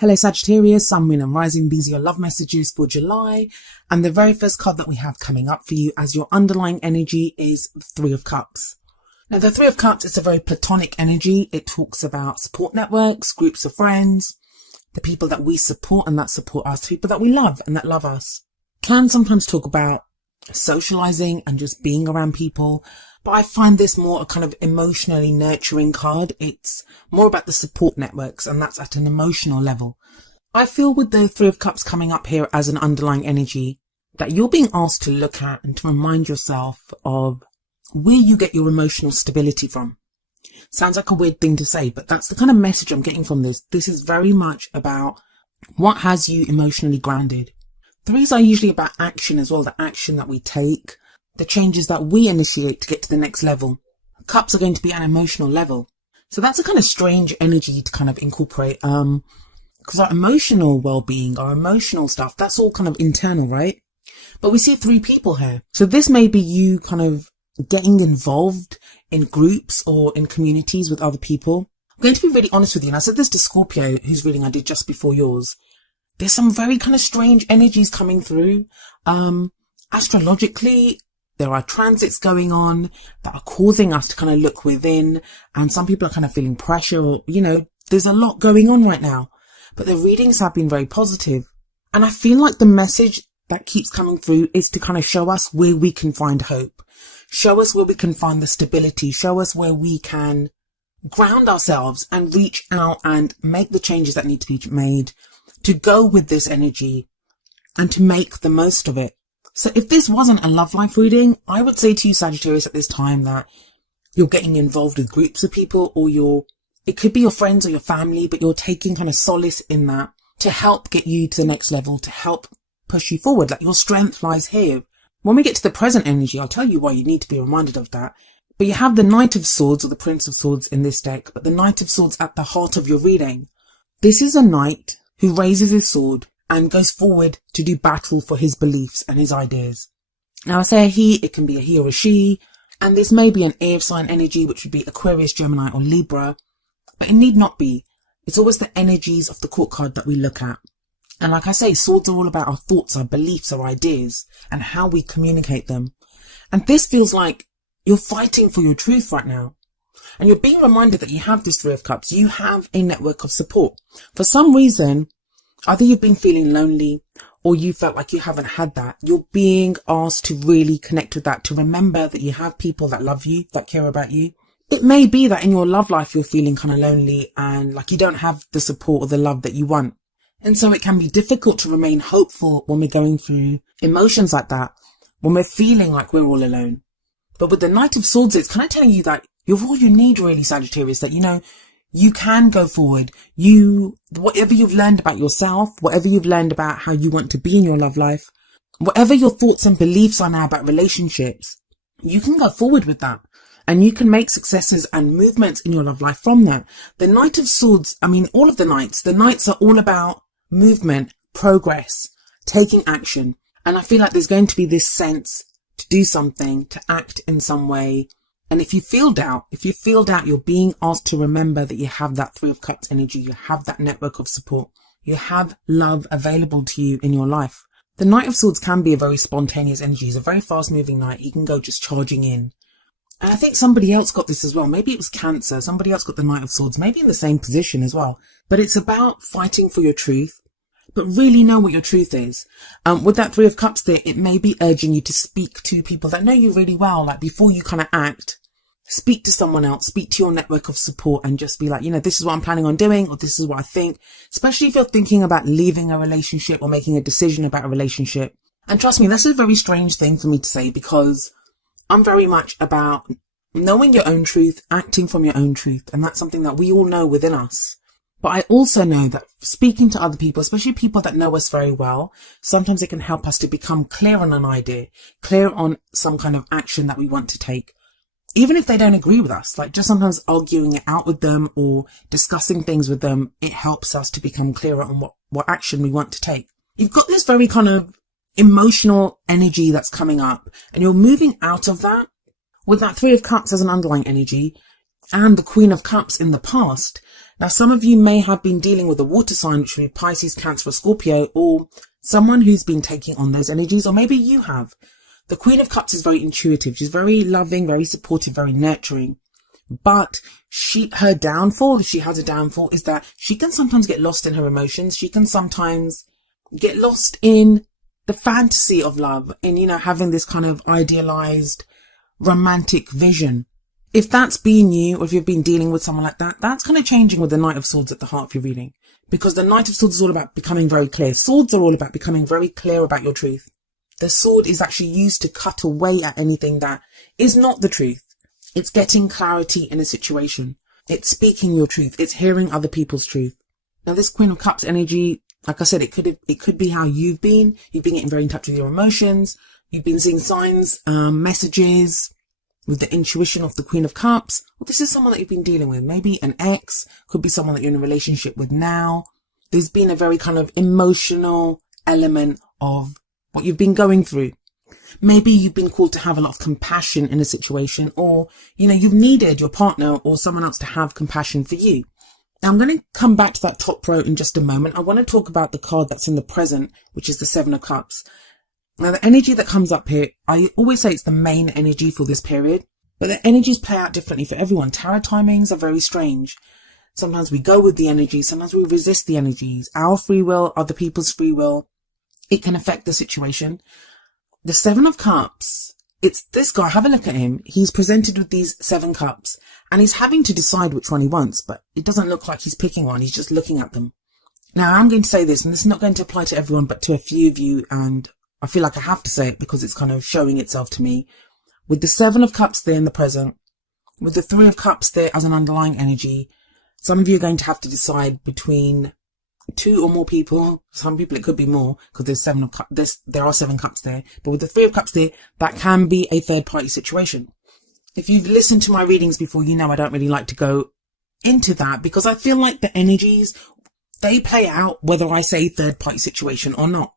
Hello Sagittarius, Sun, Moon and Rising. These are your love messages for July. And the very first card that we have coming up for you as your underlying energy is Three of Cups. Now the Three of Cups is a very platonic energy. It talks about support networks, groups of friends, the people that we support and that support us, people that we love and that love us. Can sometimes talk about socializing and just being around people. But I find this more a kind of emotionally nurturing card. It's more about the support networks, and that's at an emotional level. I feel with the Three of Cups coming up here as an underlying energy that you're being asked to look at and to remind yourself of where you get your emotional stability from. Sounds like a weird thing to say, but that's the kind of message I'm getting from this. This is very much about what has you emotionally grounded. Threes are usually about action as well, the action that we take, the changes that we initiate to get to the next level. Cups are going to be an emotional level. So that's a kind of strange energy to kind of incorporate, because our emotional well-being, our emotional stuff, that's all kind of internal, right? But we see three people here. So this may be you kind of getting involved in groups or in communities with other people. I'm going to be really honest with you, and I said this to Scorpio, whose reading I did just before yours. There's some very kind of strange energies coming through. Astrologically, there are transits going on that are causing us to kind of look within, and some people are kind of feeling pressure, or, you know, there's a lot going on right now, but the readings have been very positive. And I feel like the message that keeps coming through is to kind of show us where we can find hope, show us where we can find the stability, show us where we can ground ourselves and reach out and make the changes that need to be made to go with this energy and to make the most of it. So if this wasn't a love life reading, I would say to you Sagittarius at this time that you're getting involved with groups of people, or it could be your friends or your family, but you're taking kind of solace in that to help get you to the next level, to help push you forward. Like your strength lies here. When we get to the present energy, I'll tell you why you need to be reminded of that. But you have the Knight of Swords or the Prince of Swords in this deck, but the Knight of Swords at the heart of your reading. This is a knight who raises his sword and goes forward to do battle for his beliefs and his ideas. Now I say a he, it can be a he or a she, and this may be an air sign energy, which would be Aquarius, Gemini or Libra, but it need not be. It's always the energies of the court card that we look at. And like I say, swords are all about our thoughts, our beliefs, our ideas, and how we communicate them. And this feels like you're fighting for your truth right now. And you're being reminded that you have this Three of Cups. You have a network of support. For some reason, either you've been feeling lonely or you felt like you haven't had that. You're being asked to really connect with that, to remember that you have people that love you, that care about you. It may be that in your love life, you're feeling kind of lonely and like you don't have the support or the love that you want. And so it can be difficult to remain hopeful when we're going through emotions like that, when we're feeling like we're all alone. But with the Knight of Swords, it's kind of telling you that you're all you need really, Sagittarius, that, you know, you can go forward. Whatever you've learned about yourself, whatever you've learned about how you want to be in your love life, whatever your thoughts and beliefs are now about relationships, you can go forward with that. And you can make successes and movements in your love life from that. The Knight of Swords, I mean, all of the knights are all about movement, progress, taking action. And I feel like there's going to be this sense to do something, to act in some way. And if you feel doubt, you're being asked to remember that you have that Three of Cups energy. You have that network of support. You have love available to you in your life. The Knight of Swords can be a very spontaneous energy. He's a very fast moving knight. He can go just charging in. And I think somebody else got this as well. Maybe it was Cancer. Somebody else got the Knight of Swords, maybe in the same position as well. But it's about fighting for your truth, but really know what your truth is. With that Three of Cups there, it may be urging you to speak to people that know you really well. Like before you kind of act, speak to someone else, speak to your network of support and just be like, you know, this is what I'm planning on doing, or this is what I think, especially if you're thinking about leaving a relationship or making a decision about a relationship. And trust me, that's a very strange thing for me to say, because I'm very much about knowing your own truth, acting from your own truth. And that's something that we all know within us. But I also know that speaking to other people, especially people that know us very well, sometimes it can help us to become clear on an idea, clear on some kind of action that we want to take. Even if they don't agree with us, like just sometimes arguing it out with them or discussing things with them, it helps us to become clearer on what action we want to take. You've got this very kind of emotional energy that's coming up, and you're moving out of that with that Three of Cups as an underlying energy and the Queen of Cups in the past. Now, some of you may have been dealing with a water sign, which would be Pisces, Cancer, or Scorpio, or someone who's been taking on those energies, or maybe you have. The Queen of Cups is very intuitive. She's very loving, very supportive, very nurturing. But her downfall, if she has a downfall, is that she can sometimes get lost in her emotions. She can sometimes get lost in the fantasy of love, in, having this kind of idealized romantic vision. If that's been you, or if you've been dealing with someone like that, that's kind of changing with the Knight of Swords at the heart of your reading. Because the Knight of Swords is all about becoming very clear. Swords are all about becoming very clear about your truth. The sword is actually used to cut away at anything that is not the truth. It's getting clarity in a situation. It's speaking your truth. It's hearing other people's truth. Now, this Queen of Cups energy, like I said, it could be how you've been. You've been getting very in touch with your emotions. You've been seeing signs, messages, with the intuition of the Queen of Cups. Well, this is someone that you've been dealing with. Maybe an ex, could be someone that you're in a relationship with now. There's been a very kind of emotional element of what you've been going through. Maybe you've been called to have a lot of compassion in a situation, or, you've needed your partner or someone else to have compassion for you. Now, I'm going to come back to that top row in just a moment. I want to talk about the card that's in the present, which is the Seven of Cups. Now, the energy that comes up here, I always say it's the main energy for this period, but the energies play out differently for everyone. Tarot timings are very strange. Sometimes we go with the energy, sometimes we resist the energies. Our free will, other people's free will, it can affect the situation. The Seven of Cups, it's this guy, have a look at him. He's presented with these 7 cups, and he's having to decide which one he wants, but it doesn't look like he's picking one. He's just looking at them. Now, I'm going to say this, and this is not going to apply to everyone, but to a few of you, and I feel like I have to say it because it's kind of showing itself to me. With the 7 of Cups there in the present, with the 3 of Cups there as an underlying energy, some of you are going to have to decide between 2 or more people. Some people it could be more, because there's 7 of Cups. There are 7 cups there, but with the 3 of Cups there, that can be a third party situation. If you've listened to my readings before, I don't really like to go into that, because I feel like the energies, they play out whether I say third party situation or not.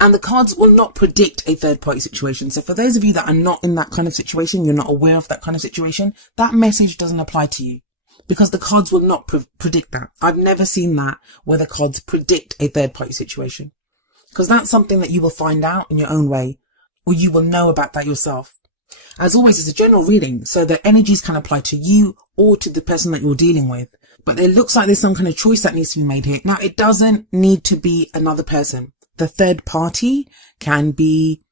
And the cards will not predict a third party situation. So for those of you that are not in that kind of situation, you're not aware of that kind of situation, that message doesn't apply to you, because the cards will not predict that. I've never seen that where the cards predict a third party situation, because that's something that you will find out in your own way, or you will know about that yourself. As always, it's a general reading, so the energies can apply to you or to the person that you're dealing with. But it looks like there's some kind of choice that needs to be made here. Now, it doesn't need to be another person. The third party can be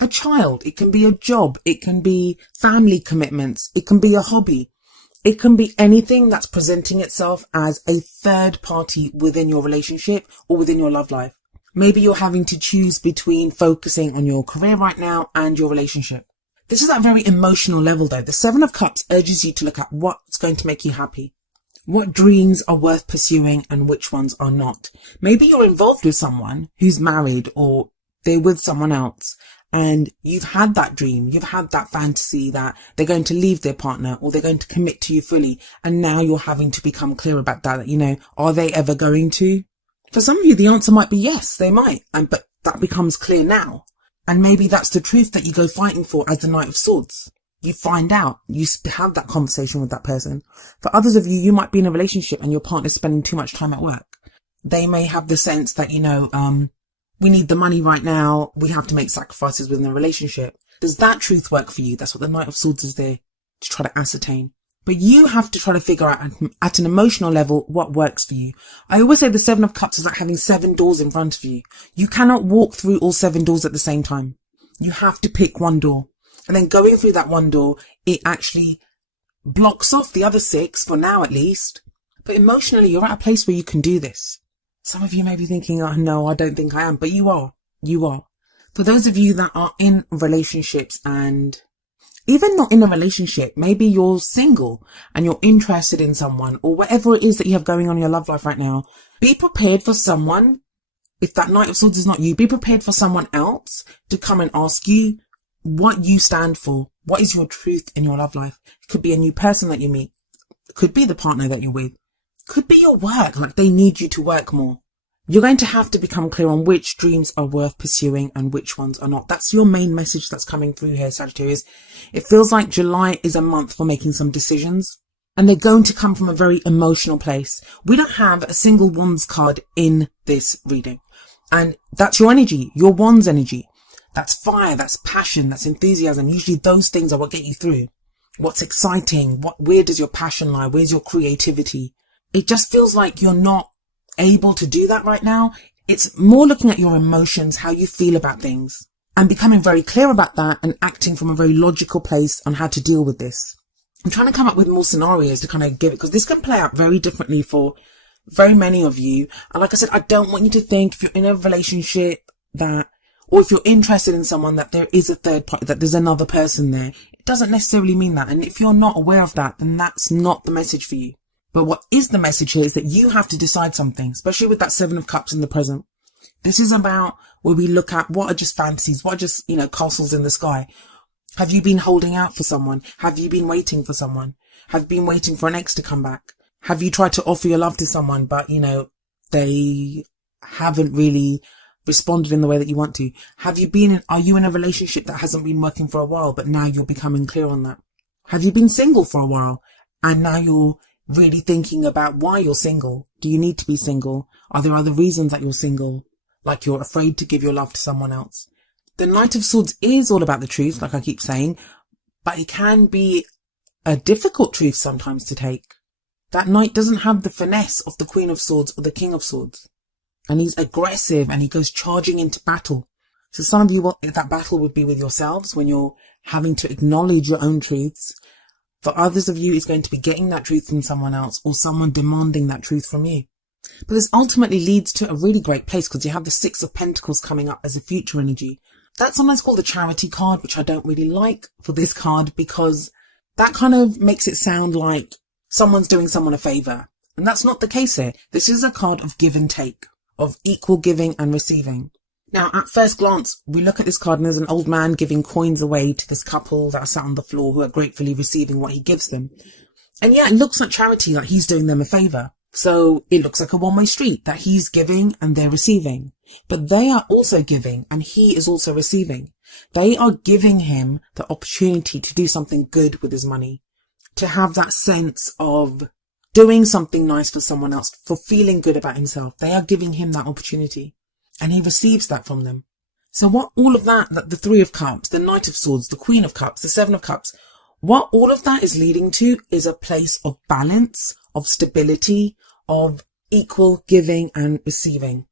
a child. It can be a job. It can be family commitments. It can be a hobby. It can be anything that's presenting itself as a third party within your relationship or within your love life. Maybe you're having to choose between focusing on your career right now and your relationship. This is at a very emotional level though. The 7 of Cups urges you to look at what's going to make you happy. What dreams are worth pursuing and which ones are not. Maybe you're involved with someone who's married, or they're with someone else, and you've had that dream, you've had that fantasy that they're going to leave their partner or they're going to commit to you fully. And now you're having to become clear about that, are they ever going to? For some of you, the answer might be yes, they might. But that becomes clear now. And maybe that's the truth that you go fighting for as the Knight of Swords. You find out, you have that conversation with that person. For others of you, you might be in a relationship and your partner's spending too much time at work. They may have the sense that, we need the money right now. We have to make sacrifices within the relationship. Does that truth work for you? That's what the Knight of Swords is there to try to ascertain. But you have to try to figure out at an emotional level what works for you. I always say the 7 of Cups is like having 7 doors in front of you. You cannot walk through all 7 doors at the same time. You have to pick one door. And then going through that one door, it actually blocks off the other 6, for now at least. But emotionally, you're at a place where you can do this. Some of you may be thinking, oh no, I don't think I am. But you are. You are. For those of you that are in relationships, and even not in a relationship, maybe you're single and you're interested in someone, or whatever it is that you have going on in your love life right now, be prepared for someone. If that Knight of Swords is not you, be prepared for someone else to come and ask you what you stand for. What is your truth in your love life? It could be a new person that you meet. It could be the partner that you're with. It could be your work, like they need you to work more. You're going to have to become clear on which dreams are worth pursuing and which ones are not. That's your main message that's coming through here, Sagittarius. It feels like July is a month for making some decisions. And they're going to come from a very emotional place. We don't have a single Wands card in this reading. And that's your energy, your Wands energy. That's fire, that's passion, that's enthusiasm. Usually those things are what get you through. What's exciting? Where does your passion lie? Where's your creativity? It just feels like you're not able to do that right now. It's more looking at your emotions, how you feel about things, and becoming very clear about that and acting from a very logical place on how to deal with this. I'm trying to come up with more scenarios to kind of give it, because this can play out very differently for very many of you. And like I said, I don't want you to think if you're in a relationship that, or if you're interested in someone, that there is a third party, that there's another person there. It doesn't necessarily mean that. And if you're not aware of that, then that's not the message for you. But what is the message here is that you have to decide something, especially with that Seven of Cups in the present. This is about where we look at what are just fantasies, what are just, castles in the sky. Have you been holding out for someone? Have you been waiting for someone? Have you been waiting for an ex to come back? Have you tried to offer your love to someone, but, they haven't really responded in the way that you want to? Are you in a relationship that hasn't been working for a while, but now you're becoming clear on that? Have you been single for a while and now you're really thinking about why you're single? Do you need to be single? Are there other reasons that you're single? Like you're afraid to give your love to someone else? The Knight of Swords is all about the truth, like I keep saying, but it can be a difficult truth sometimes to take. That Knight doesn't have the finesse of the Queen of Swords or the King of Swords. And he's aggressive and he goes charging into battle. So some of you, that battle would be with yourselves when you're having to acknowledge your own truths. For others of you, it's going to be getting that truth from someone else or someone demanding that truth from you. But this ultimately leads to a really great place because you have the Six of Pentacles coming up as a future energy. That's sometimes called the Charity card, which I don't really like for this card because that kind of makes it sound like someone's doing someone a favor. And that's not the case here. This is a card of give and take, of equal giving and receiving. Now, at first glance, we look at this card and there's an old man giving coins away to this couple that are sat on the floor who are gratefully receiving what he gives them. And yeah, it looks like charity, like he's doing them a favor. So it looks like a one-way street that he's giving and they're receiving. But they are also giving and he is also receiving. They are giving him the opportunity to do something good with his money, to have that sense of doing something nice for someone else, for feeling good about himself. They are giving him that opportunity and he receives that from them. So what all of that, the Three of Cups, the Knight of Swords, the Queen of Cups, the Seven of Cups, what all of that is leading to is a place of balance, of stability, of equal giving and receiving.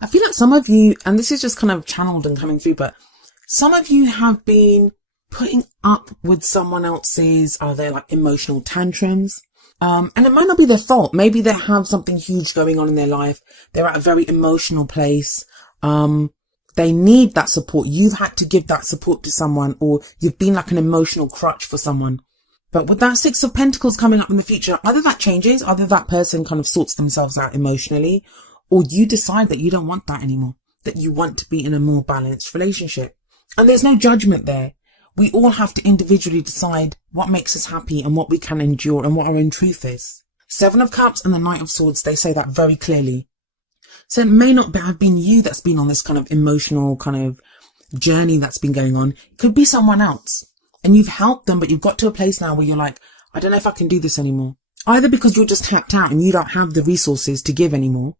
I feel like some of you, and this is just kind of channeled and coming through, but some of you have been putting up with someone else's, are there like emotional tantrums? And it might not be their fault. Maybe they have something huge going on in their life. They're at a very emotional place. They need that support. You've had to give that support to someone, or you've been like an emotional crutch for someone. But with that Six of Pentacles coming up in the future, either that changes, either that person kind of sorts themselves out emotionally, or you decide that you don't want that anymore, that you want to be in a more balanced relationship. And there's no judgment there. We all have to individually decide what makes us happy and what we can endure and what our own truth is. Seven of Cups and the Knight of Swords, they say that very clearly. So it may not have been you that's been on this kind of emotional kind of journey that's been going on. It could be someone else. And you've helped them, but you've got to a place now where you're like, I don't know if I can do this anymore. Either because you're just tapped out and you don't have the resources to give anymore,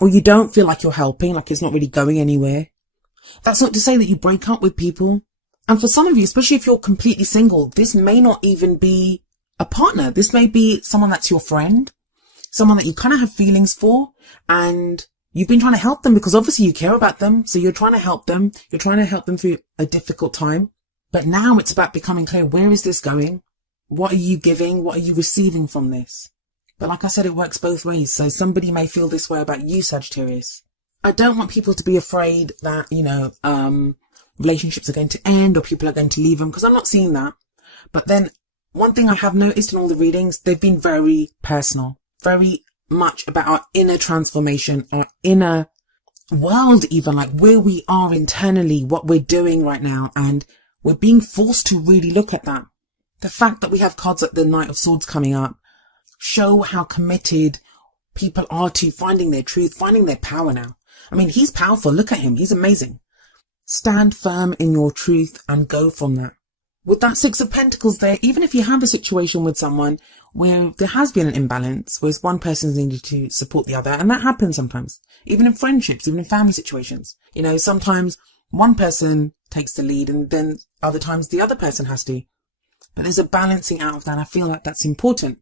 or you don't feel like you're helping, like it's not really going anywhere. That's not to say that you break up with people. And for some of you, especially if you're completely single, this may not even be a partner. This may be someone that's your friend, someone that you kind of have feelings for, and you've been trying to help them because obviously you care about them. So you're trying to help them. You're trying to help them through a difficult time. But now it's about becoming clear. Where is this going? What are you giving? What are you receiving from this? But like I said, it works both ways. So somebody may feel this way about you, Sagittarius. I don't want people to be afraid that, relationships are going to end or people are going to leave them, because I'm not seeing that. But then one thing I have noticed in all the readings, they've been very personal, very much about our inner transformation, our inner world, even like where we are internally, what we're doing right now. And we're being forced to really look at that. The fact that we have cards like the Knight of Swords coming up show how committed people are to finding their truth, finding their power now. I mean, he's powerful. Look at him. He's amazing. Stand firm in your truth and go from that. With that Six of Pentacles there, even if you have a situation with someone where there has been an imbalance, where one person is needed to support the other, and that happens sometimes, even in friendships, even in family situations. You know, sometimes one person takes the lead and then other times the other person has to. But there's a balancing out of that. I feel like that's important,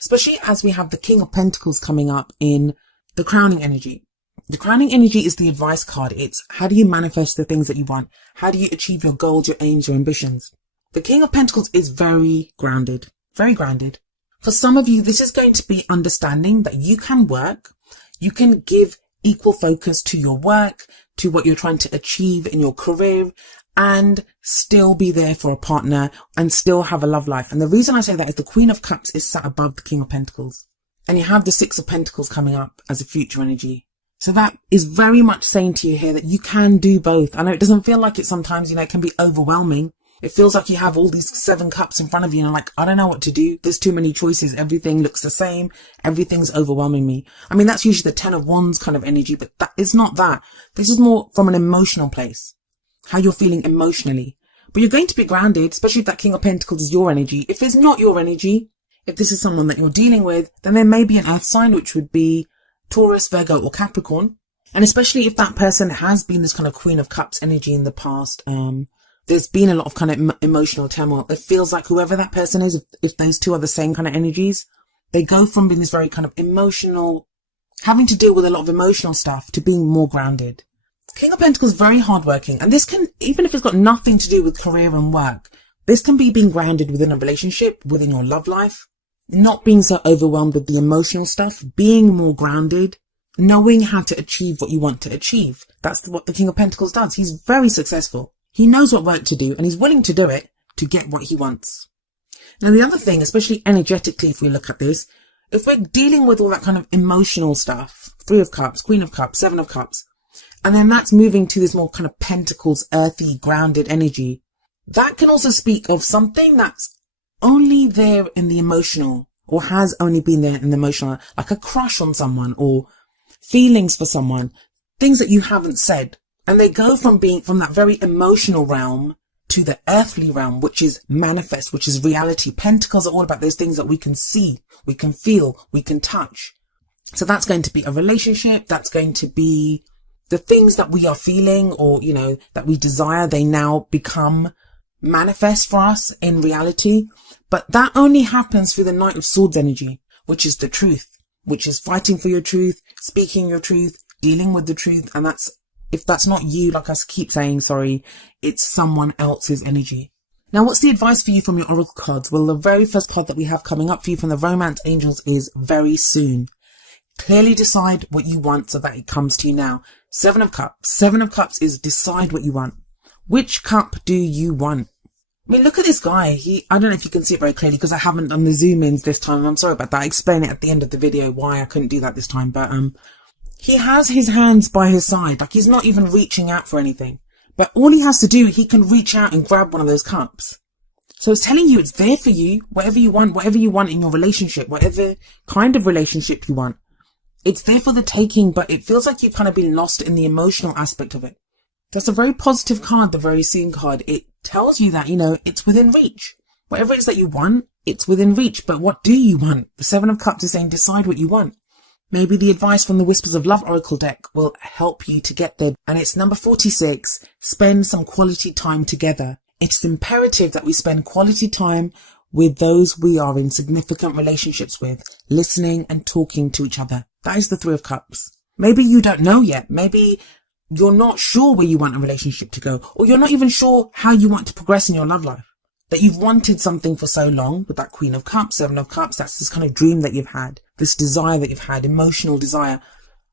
especially as we have the King of Pentacles coming up in the crowning energy. The crowning energy is the advice card. It's how do you manifest the things that you want? How do you achieve your goals, your aims, your ambitions? The King of Pentacles is very grounded, very grounded. For some of you, this is going to be understanding that you can work, you can give equal focus to your work, to what you're trying to achieve in your career, and still be there for a partner and still have a love life. And the reason I say that is the Queen of Cups is sat above the King of Pentacles. And you have the Six of Pentacles coming up as a future energy. So that is very much saying to you here that you can do both. I know it doesn't feel like it sometimes, you know, it can be overwhelming. It feels like you have all these 7 cups in front of you and I'm like, I don't know what to do. There's too many choices. Everything looks the same. Everything's overwhelming me. I mean, that's usually the 10 of Wands kind of energy, but that is not that. This is more from an emotional place, how you're feeling emotionally. But you're going to be grounded, especially if that King of Pentacles is your energy. If it's not your energy, if this is someone that you're dealing with, then there may be an earth sign, which would be Taurus, Virgo, or Capricorn. And especially if that person has been this kind of Queen of Cups energy in the past, there's been a lot of kind of emotional turmoil. It feels like whoever that person is, if those two are the same kind of energies, they go from being this very kind of emotional, having to deal with a lot of emotional stuff, to being more grounded. King of Pentacles is very hardworking, and this can, even if it's got nothing to do with career and work, this can be being grounded within a relationship, within your love life, not being so overwhelmed with the emotional stuff, being more grounded, knowing how to achieve what you want to achieve. That's what the King of Pentacles does. He's very successful. He knows what work to do and he's willing to do it to get what he wants. Now, the other thing, especially energetically, if we look at this, if we're dealing with all that kind of emotional stuff, 3 of Cups, Queen of Cups, 7 of Cups, and then that's moving to this more kind of Pentacles, earthy, grounded energy, that can also speak of something that's only there in the emotional, or has only been there in the emotional, like a crush on someone or feelings for someone, things that you haven't said. And they go from being from that very emotional realm to the earthly realm, which is manifest, which is reality. Pentacles are all about those things that we can see, we can feel, we can touch. So that's going to be a relationship. That's going to be the things that we are feeling or, you know, that we desire. They now become manifest for us in reality. But that only happens through the Knight of Swords energy, which is the truth, which is fighting for your truth, speaking your truth, dealing with the truth. And that's, if that's not you, like I keep saying, sorry, it's someone else's energy. Now, what's the advice for you from your oracle cards? Well, the very first card that we have coming up for you from the Romance Angels is very soon. Clearly decide what you want so that it comes to you now. 7 of Cups. 7 of Cups is decide what you want. Which cup do you want? I mean, look at this guy. I don't know if you can see it very clearly because I haven't done the zoom ins this time. I'm sorry about that. I explain it at the end of the video why I couldn't do that this time. But, he has his hands by his side, like he's not even reaching out for anything. But all he has to do, he can reach out and grab one of those cups. So it's telling you it's there for you, whatever you want in your relationship, whatever kind of relationship you want. It's there for the taking, but it feels like you've kind of been lost in the emotional aspect of it. That's a very positive card, the very soon card. It tells you that, you know, it's within reach. Whatever it is that you want, it's within reach. But what do you want? The 7 of Cups is saying decide what you want. Maybe the advice from the Whispers of Love Oracle deck will help you to get there. And it's number 46. Spend some quality time together. It's imperative that we spend quality time with those we are in significant relationships with, listening and talking to each other. That is the 3 of Cups. Maybe you don't know yet. Maybe you're not sure where you want a relationship to go, or you're not even sure how you want to progress in your love life. That you've wanted something for so long with that Queen of Cups, 7 of Cups. That's this kind of dream that you've had, this desire that you've had, emotional desire.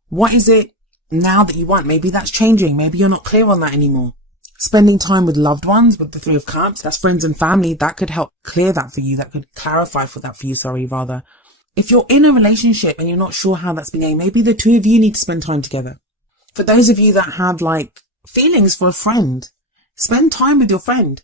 What is it now that you want? Maybe that's changing. Maybe you're not clear on that anymore. Spending time with loved ones with the 3 of Cups, that's friends and family. That could help clear that for you. That could clarify for you, rather. If you're in a relationship and you're not sure how that's been going, maybe the 2 of you need to spend time together. For those of you that have like feelings for a friend, spend time with your friend.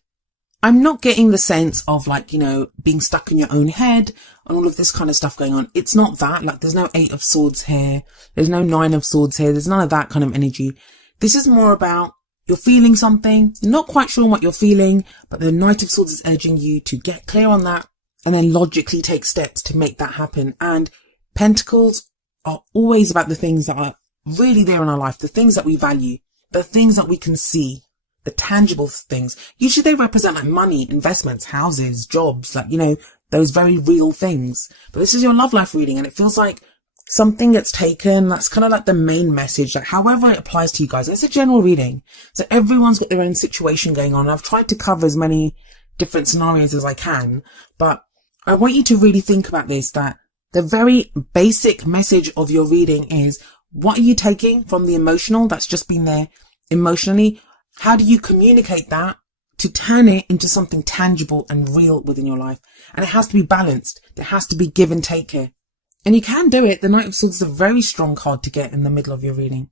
I'm not getting the sense of like, you know, being stuck in your own head and all of this kind of stuff going on. It's not that. Like, there's no 8 of Swords here. There's no 9 of Swords here. There's none of that kind of energy. This is more about You're feeling something, you're not quite sure what you're feeling, but the Knight of Swords is urging you to get clear on that and then logically take steps to make that happen. And Pentacles are always about the things that are really there in our life, the things that we value, the things that we can see, the tangible things. Usually they represent like money, investments, houses, jobs, like, you know, those very real things. But this is your love life reading, and it feels like something gets taken. That's kind of like the main message, like however it applies to you guys. It's a general reading, so everyone's got their own situation going on. I've tried to cover as many different scenarios as I can, but I want you to really think about this, that the very basic message of your reading is, what are you taking from the emotional that's just been there emotionally? How do you communicate that to turn it into something tangible and real within your life? And it has to be balanced. There has to be give and take here. And you can do it. The Knight of Swords is a very strong card to get in the middle of your reading.